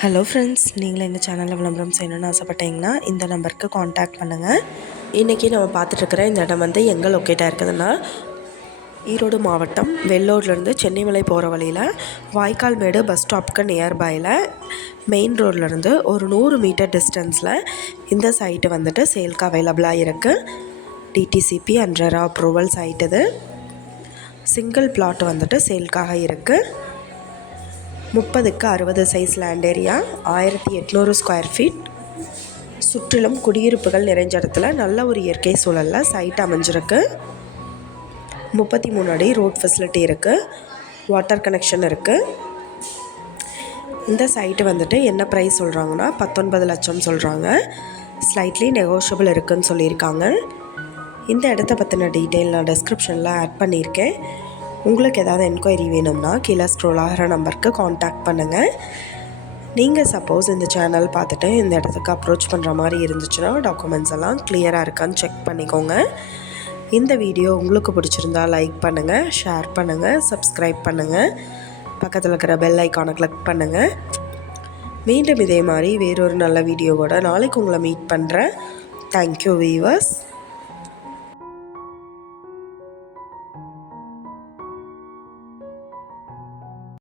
Hello friends, நீங்களும் எங்கள் சேனலில் விளம்பரம் செய்யணும்னு ஆசைப்பட்டீங்கன்னா இந்த நம்பருக்கு காண்டாக்ட் பண்ணுங்கள். இன்றைக்கி நம்ம பார்த்துட்ருக்குற இந்த இடம் எங்கே லொக்கேட்டாக இருக்குதுன்னா, ஈரோடு மாவட்டம் வெள்ளூர்லேருந்து சென்னிமலை போகிற வழியில் வாய்க்கால் மேடு பஸ் ஸ்டாப்புக்கு நியர்பையில் மெயின் ரோட்லேருந்து ஒரு 100 மீட்டர் டிஸ்டன்ஸில் இந்த சைட்டு சேல்க்கு அவைலபிளாக இருக்குது. DTCP and RERA approval site. இது சிங்கிள் பிளாட் சேல்க்காக இருக்குது. 30க்கு 60 size land area, 1800 square feet. சுற்றிலும் குடியிருப்புகள் நிறைஞ்ச இடத்துல நல்ல ஒரு இயற்கை சூழலில் சைட் அமைஞ்சிருக்கு. 33 அடி ரோட் ஃபெசிலிட்டி இருக்குது. வாட்டர் கனெக்ஷன் இருக்குது. இந்த சைட்டு என்ன ப்ரைஸ் சொல்கிறாங்கன்னா 19 லட்சம் சொல்கிறாங்க. ஸ்லைட்லி நெகோஷியபிள் இருக்குதுன்னு சொல்லியிருக்காங்க. இந்த இடத்த பற்றின டீட்டெயில் நான் டிஸ்கிரிப்ஷனில் ஆட் பண்ணியிருக்கேன். உங்களுக்கு ஏதாவது என்கொயரி வேணும்னா கீழே ஸ்க்ரோல் ஆகிற நம்பருக்கு காண்டாக்ட் பண்ணுங்கள். நீங்கள் சப்போஸ் இந்த சேனல் பார்த்துட்டு இந்த இடத்துக்கு அப்ரோச் பண்ணுற மாதிரி இருந்துச்சுன்னா டாக்குமெண்ட்ஸ் எல்லாம் கிளியராக இருக்கான்னு செக் பண்ணிக்கோங்க. இந்த வீடியோ உங்களுக்கு பிடிச்சிருந்தா லைக் பண்ணுங்கள், ஷேர் பண்ணுங்கள், சப்ஸ்கிரைப் பண்ணுங்கள், பக்கத்தில் இருக்கிற பெல் ஐக்கானை கிளிக் பண்ணுங்கள். மீண்டும் இதே மாதிரி வேறொரு நல்ல வீடியோவோட நாளைக்கு உங்களை மீட் பண்ணுறேன். Thank you viewers.